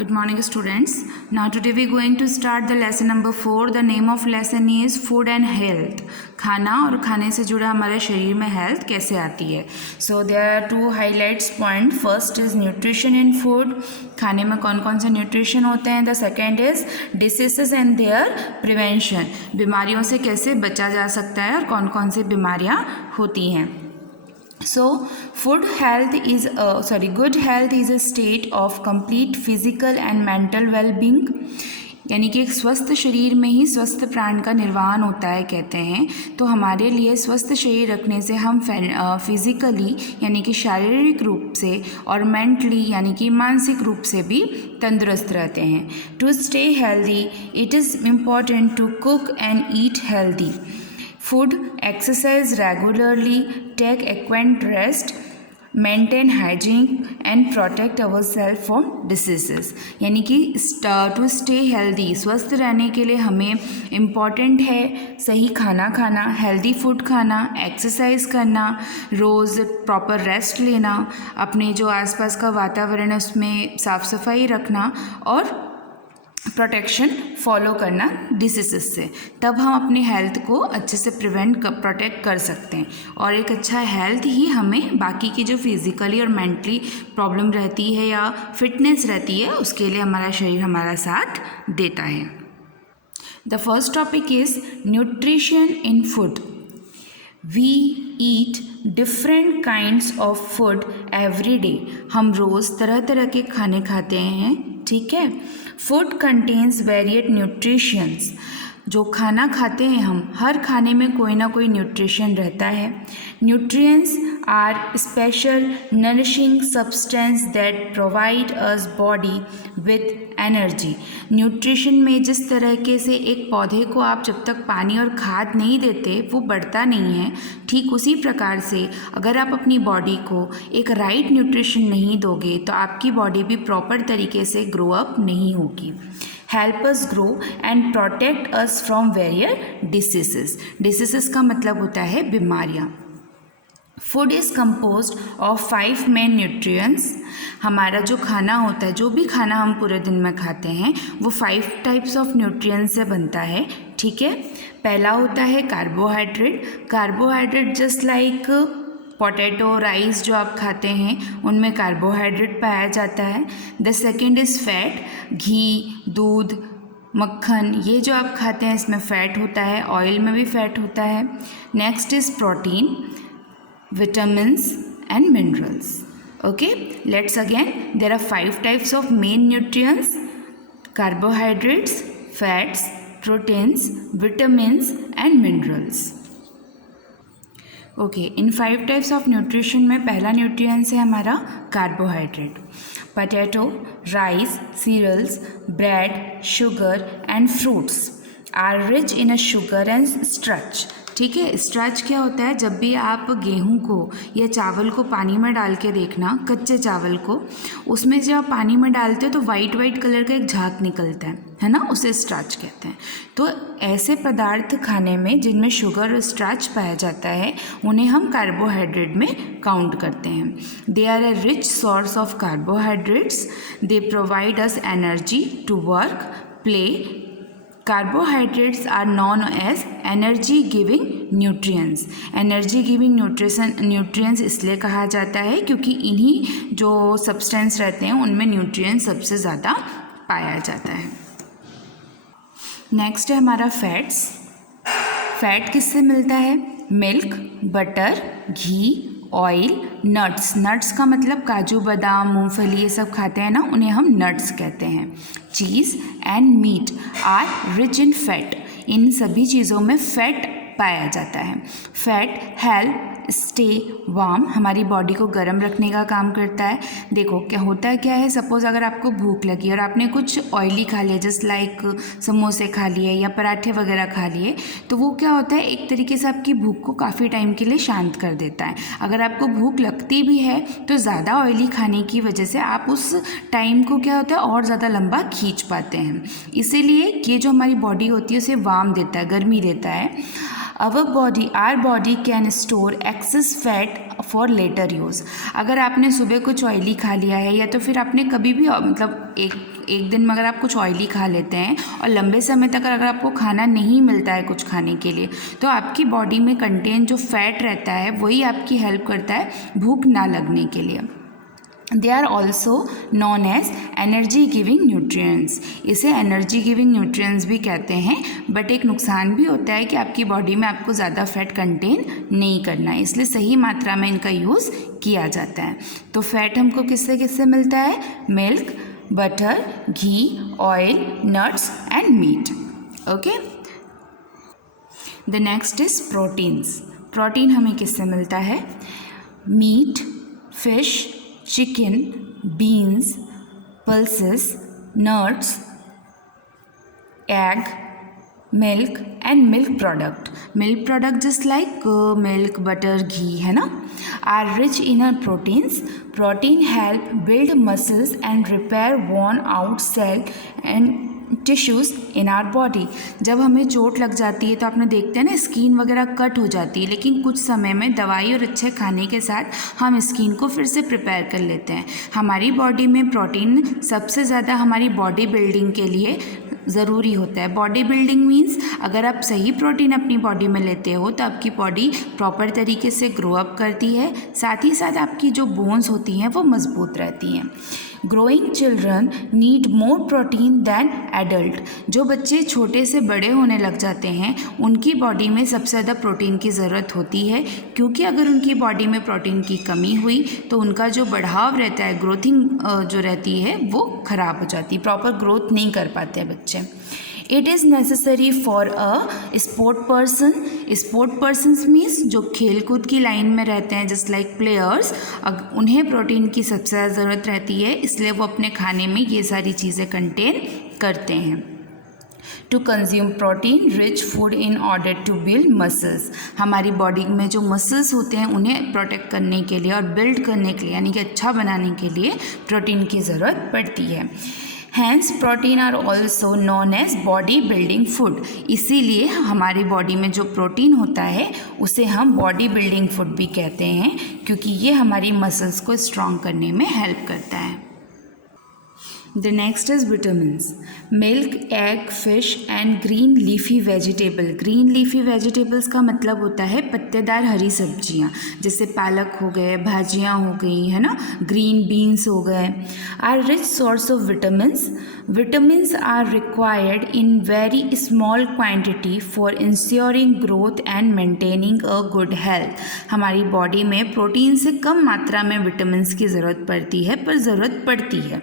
Good morning students. Now today we are going to start the lesson number 4. The name of lesson is food and health. खाना और खाने से जुड़ा हमारे शरीर में हेल्थ कैसे आती है. So there are two highlights point. First is nutrition in food. खाने में कौन कौन से न्यूट्रिशन होते हैं. The second is diseases and their prevention. बीमारियों से कैसे बचा जा सकता है और कौन कौन सी बीमारियाँ होती हैं. So good health is a state of complete physical and mental well-being. यानी कि एक स्वस्थ शरीर में ही स्वस्थ प्राण का निर्वहन होता है कहते हैं. तो हमारे लिए स्वस्थ शरीर रखने से हम फिज़िकली यानी कि शारीरिक रूप से और मेंटली यानी कि मानसिक रूप से भी तंदुरुस्त रहते हैं. To stay healthy it is important to cook and eat healthy food, exercise regularly, take adequate rest, maintain hygiene and protect ourselves from diseases. यानी कि to stay healthy, स्वस्थ रहने के लिए हमें इम्पॉर्टेंट है सही खाना खाना, हेल्दी फूड खाना, एक्सरसाइज करना, रोज़ प्रॉपर रेस्ट लेना, अपने जो आसपास का वातावरण है उसमें साफ़ सफाई रखना और प्रोटेक्शन फॉलो करना डिसीज़ से. तब हम अपने हेल्थ को अच्छे से प्रोटेक्ट कर सकते हैं और एक अच्छा हेल्थ ही हमें बाकी की जो फिज़िकली और मेंटली प्रॉब्लम रहती है या फिटनेस रहती है उसके लिए हमारा शरीर हमारा साथ देता है. The first topic is nutrition in food. We eat different kinds of food every day. हम रोज़ तरह तरह के खाने खाते हैं. ठीक है. Food contains variate nutritions. जो खाना खाते हैं हम हर खाने में कोई ना कोई न्यूट्रिशन रहता है. Nutrients are special nourishing substance that provide us body with energy. Nutrition में जिस तरीके से एक पौधे को आप जब तक पानी और खाद नहीं देते वो बढ़ता नहीं है, ठीक उसी प्रकार से अगर आप अपनी बॉडी को एक राइट न्यूट्रिशन नहीं दोगे तो आपकी बॉडी भी प्रॉपर तरीके से ग्रो अप नहीं होगी. Help us grow and protect us from various diseases. Diseases का मतलब होता है बीमारियाँ. Food is composed of 5 main nutrients. हमारा जो खाना होता है, जो भी खाना हम पूरे दिन में खाते हैं वो 5 टाइप्स ऑफ न्यूट्रिएंट्स से बनता है. ठीक है. पहला होता है carbohydrate. Carbohydrate just like potato, rice जो आप खाते हैं उनमें कार्बोहाइड्रेट पाया जाता है. The second is fat. घी, दूध, मक्खन ये जो आप खाते हैं इसमें फ़ैट होता है. ऑयल में भी फैट होता है. Next is protein, vitamins and minerals. Okay, let's again, there are 5 types of main nutrients: carbohydrates, fats, proteins, vitamins and minerals. Okay, इन 5 टाइप्स ऑफ न्यूट्रिशन में पहला न्यूट्रिएंट्स है हमारा carbohydrate. Potato, rice, cereals, bread, sugar and fruits are rich in a sugar and starch. ठीक है. Starch क्या होता है? जब भी आप गेहूं को या चावल को पानी में डाल के देखना, कच्चे चावल को, उसमें जब आप पानी में डालते हो तो वाइट कलर का एक झाग निकलता है ना, उसे स्टार्च कहते हैं. तो ऐसे पदार्थ खाने में जिनमें शुगर और स्टार्च पाया जाता है उन्हें हम कार्बोहाइड्रेट में काउंट करते हैं. They are a rich source of carbohydrates. They provide us energy to work, play. Carbohydrates are known as energy giving nutrients. Energy giving nutrients इसलिए कहा जाता है क्योंकि इन्हीं जो सब्सटेंस रहते हैं उनमें न्यूट्रिएंट्स सबसे ज़्यादा पाया जाता है. नेक्स्ट है हमारा फैट्स. फैट किससे मिलता है? Milk, butter, ghee, oil, nuts. Nuts का मतलब काजू, बादाम, मूंगफली ये सब खाते हैं ना, उन्हें हम नट्स कहते हैं. Cheese and meat are rich in fat. इन सभी चीज़ों में फैट पाया जाता है. Fat help stay warm. हमारी बॉडी को गर्म रखने का काम करता है. देखो क्या होता है, क्या है, सपोज़ अगर आपको भूख लगी और आपने कुछ ऑयली खा लिया, जस्ट लाइक समोसे खा लिए या पराठे वगैरह खा लिए, तो वो क्या होता है, एक तरीके से आपकी भूख को काफ़ी टाइम के लिए शांत कर देता है. अगर आपको भूख लगती भी है तो ज़्यादा ऑयली खाने की वजह से आप उस टाइम को क्या होता है और ज़्यादा लंबा खींच पाते हैं. इसीलिए ये जो हमारी बॉडी होती है उसे वार्म देता है, गर्मी देता है. Our body can store excess fat for later use. अगर आपने सुबह कुछ ऑयली खा लिया है या तो फिर आपने कभी भी मतलब एक दिन में अगर आप कुछ ऑयली खा लेते हैं और लंबे समय तक अगर आपको खाना नहीं मिलता है कुछ खाने के लिए, तो आपकी बॉडी में कंटेन जो फैट रहता है वही आपकी हेल्प करता है भूख ना लगने के लिए। They are also known as energy giving nutrients. इसे एनर्जी गिविंग न्यूट्रिएंट्स भी कहते हैं, बट एक नुकसान भी होता है कि आपकी बॉडी में आपको ज़्यादा फैट कंटेन नहीं करना है, इसलिए सही मात्रा में इनका यूज़ किया जाता है। तो फैट हमको किससे किससे मिलता है? Milk, butter, ghee, oil, nuts and meat. Okay, the next is proteins. Protein हमें किससे मिलता है? Meat, fish, chicken, beans, pulses, nuts, egg, milk and milk product. Milk product just like milk, butter, ghee, है ना, are rich in proteins. Protein help build muscles and repair worn out cell and tissues in our body. जब हमें चोट लग जाती है तो आपने देखते हैं ना स्किन वगैरह कट हो जाती है, लेकिन कुछ समय में दवाई और अच्छे खाने के साथ हम स्किन को फिर से प्रिपेयर कर लेते हैं। हमारी बॉडी में प्रोटीन सबसे ज़्यादा हमारी बॉडी बिल्डिंग के लिए ज़रूरी होता है। बॉडी बिल्डिंग मीन्स अगर आप सही प्रोटीन अपनी बॉडी में लेते हो तो आपकी बॉडी प्रॉपर तरीके से ग्रो अप करती है, साथ ही साथ आपकी जो बोन्स होती हैं वो मजबूत रहती हैं। Growing children need more protein than adult. जो बच्चे छोटे से बड़े होने लग जाते हैं उनकी बॉडी में सबसे ज़्यादा प्रोटीन की ज़रूरत होती है, क्योंकि अगर उनकी बॉडी में प्रोटीन की कमी हुई तो उनका जो बढ़ाव रहता है, ग्रोथिंग जो रहती है वो ख़राब हो जाती है, प्रॉपर ग्रोथ नहीं कर पाते बच्चे। It is necessary for a sport person. Sport persons means जो खेल कूद की लाइन में रहते हैं, जस्ट लाइक प्लेयर्स, उन्हें प्रोटीन की सबसे ज़्यादा ज़रूरत रहती है, इसलिए वो अपने खाने में ये सारी चीज़ें कंटेन करते हैं। To consume protein rich food in order to build muscles. हमारी बॉडी में जो मसल्स होते हैं उन्हें प्रोटेक्ट करने के लिए और बिल्ड करने के लिए, यानी कि अच्छा बनाने के लिए प्रोटीन की ज़रूरत पड़ती है। Hence protein are also known as body building food. इसीलिए हमारी बॉडी में जो प्रोटीन होता है उसे हम बॉडी बिल्डिंग फूड भी कहते हैं, क्योंकि ये हमारी मसल्स को स्ट्रॉन्ग करने में हेल्प करता है। The next is vitamins. Milk, egg, fish and green leafy vegetable. Green leafy vegetables का मतलब होता है पत्तेदार हरी सब्जियां, जैसे पालक हो गए, भाजियां हो गई, है ना, ग्रीन बीन्स हो गए। Are rich source of vitamins. Vitamins are required in very small quantity for ensuring growth and maintaining a good health. हमारी बॉडी में प्रोटीन से कम मात्रा में विटामिन्स की ज़रूरत पड़ती है, पर ज़रूरत पड़ती है।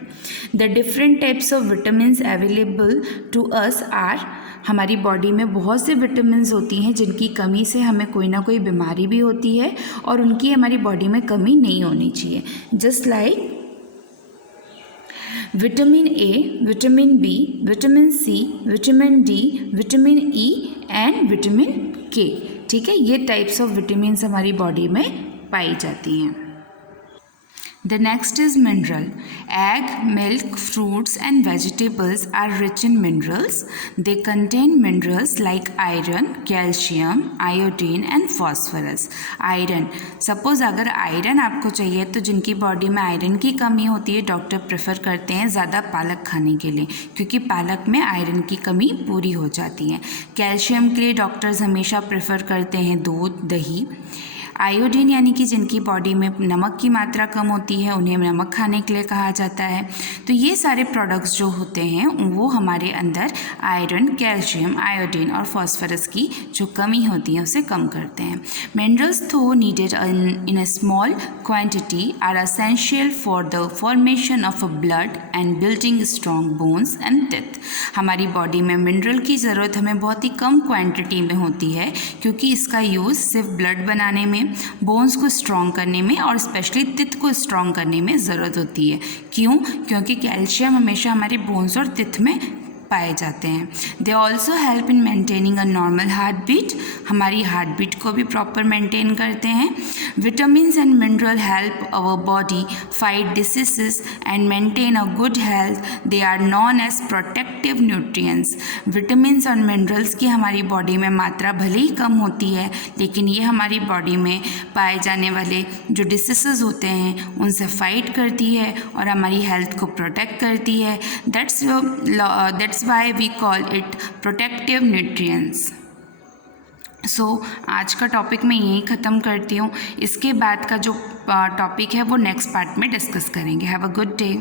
The different types of vitamins available to us are. हमारी बॉडी में बहुत से विटामिन्स होती हैं जिनकी कमी से हमें कोई ना कोई बीमारी भी होती है, और उनकी हमारी बॉडी में कमी नहीं होनी चाहिए। Just like vitamin A, vitamin B, vitamin C, vitamin D, vitamin E and vitamin K. ठीक है, ये टाइप्स ऑफ विटामिन्स हमारी बॉडी में पाई जाती हैं। The next is mineral. Egg, milk, fruits and vegetables are rich in minerals. They contain minerals like iron, calcium, iodine and phosphorus. Iron. Suppose अगर iron आपको चाहिए तो जिनकी बॉडी में आयरन की कमी होती है डॉक्टर प्रेफर करते हैं ज़्यादा पालक खाने के लिए, क्योंकि पालक में आयरन की कमी पूरी हो जाती है। कैल्शियम के लिए डॉक्टर्स हमेशा प्रेफर करते हैं दूध, दही। आयोडीन यानी कि जिनकी बॉडी में नमक की मात्रा कम होती है उन्हें नमक खाने के लिए कहा जाता है। तो ये सारे प्रोडक्ट्स जो होते हैं वो हमारे अंदर आयरन, कैल्शियम, आयोडीन और फॉस्फोरस की जो कमी होती है उसे कम करते हैं। Minerals though needed in a small quantity are essential for the formation of a blood and building strong bones and teeth. हमारी बॉडी में मिनरल की ज़रूरत हमें बहुत ही कम क्वांटिटी में होती है, क्योंकि इसका यूज़ सिर्फ ब्लड बनाने में, बोन्स को स्ट्रॉन्ग करने में और स्पेशली तिथ को स्ट्रॉन्ग करने में ज़रूरत होती है। क्यों? क्योंकि कैल्शियम हमेशा हमारे बोन्स और तिथ में पाए जाते हैं। They also help in maintaining a normal heart beat, हमारी हार्ट बीट को भी प्रॉपर मेंटेन करते हैं। Vitamins and mineral help our body fight diseases and maintain a good health, they are known as protective nutrients. विटामिन्स और minerals की हमारी body में मात्रा भले ही कम होती है, लेकिन ये हमारी बॉडी में पाए जाने वाले जो डिसीजेस होते हैं उनसे फाइट करती है और हमारी हेल्थ को प्रोटेक्ट करती है। That's why we call it protective nutrients. So आज का टॉपिक मैं यहीं ख़त्म करती हूँ। इसके बाद का जो टॉपिक है वो नेक्स्ट पार्ट में डिस्कस करेंगे। Have a good day.